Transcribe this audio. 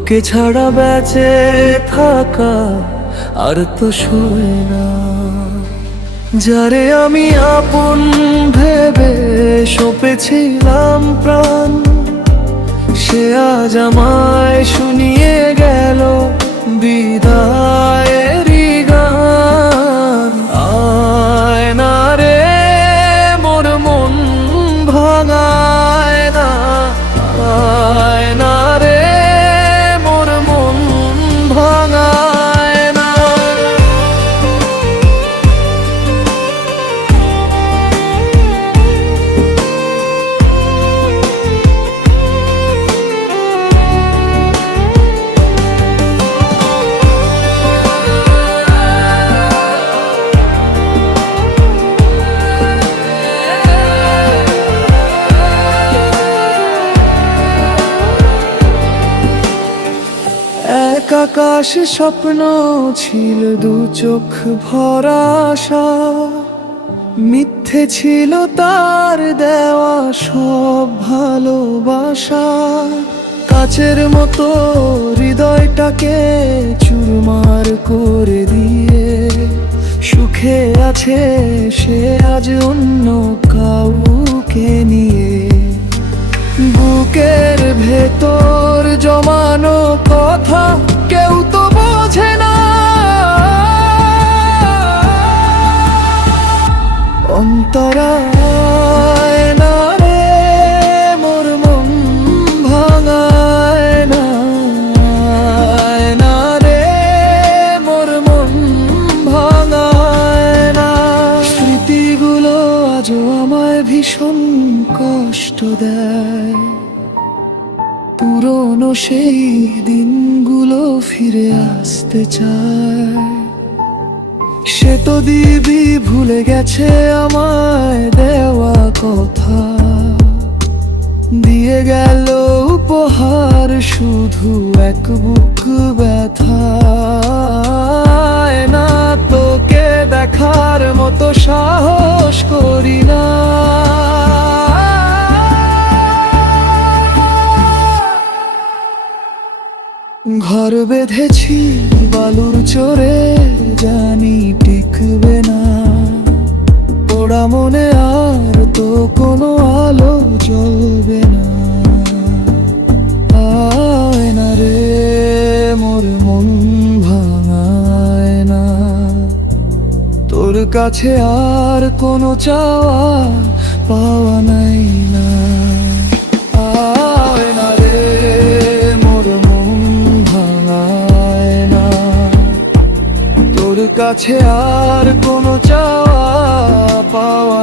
তোকে ছাড়া বেঁচে থাকা আর তো সয় না। যারে আমি আপন ভেবে সঁপেছিলাম প্রাণ, সে আজ আমায় শুনিয়ে গেল বিদায়েরই গান। আয় না রে মোর মন ভাঙায় না, আয় না রে মোর মন ভাঙায় না। এক আকাশ স্বপ্ন ছিল, দু চোখ ভরা আশা, মিথ্যে ছিল তার দেওয়া সব ভালোবাসা। কাচের মতো হৃদয়টাকে চুরমার করে দিয়ে সুখে আছে সে আজ অন্য কাউকে নিয়ে। বুকের ভেতর জমানো কথা কেউ তো বোঝে না, অন্তরায় না রে মোর মন ভাঙায় না, আয় না রে মোর মন ভাঙায় না। স্মৃতিগুলো আজও আমায় ভীষণ কষ্ট দেয়, পুরনো সেই দিনগুলো ফিরে আসতে চায়। সে তো দিবি ভুলে গেছে আমায় দেওয়া কথা, দিয়ে গেল উপহার শুধু এক বুক ব্যথা। না তোকে দেখার মতো সাহস করি না, ঘর বেঁধেছি বালুর চরে জানি টিকবে না। পোড়া মনে আর তো কোনো আলো জ্বলবে না। আয় না রে মোর মন ভাঙায় না, তোর কাছে আর কোনো চাওয়া পাওয়া নাই না। আয় না রে মোর মন ভাঙায় না, তোর কাছে আর কোনো চাওয়া পাওয়া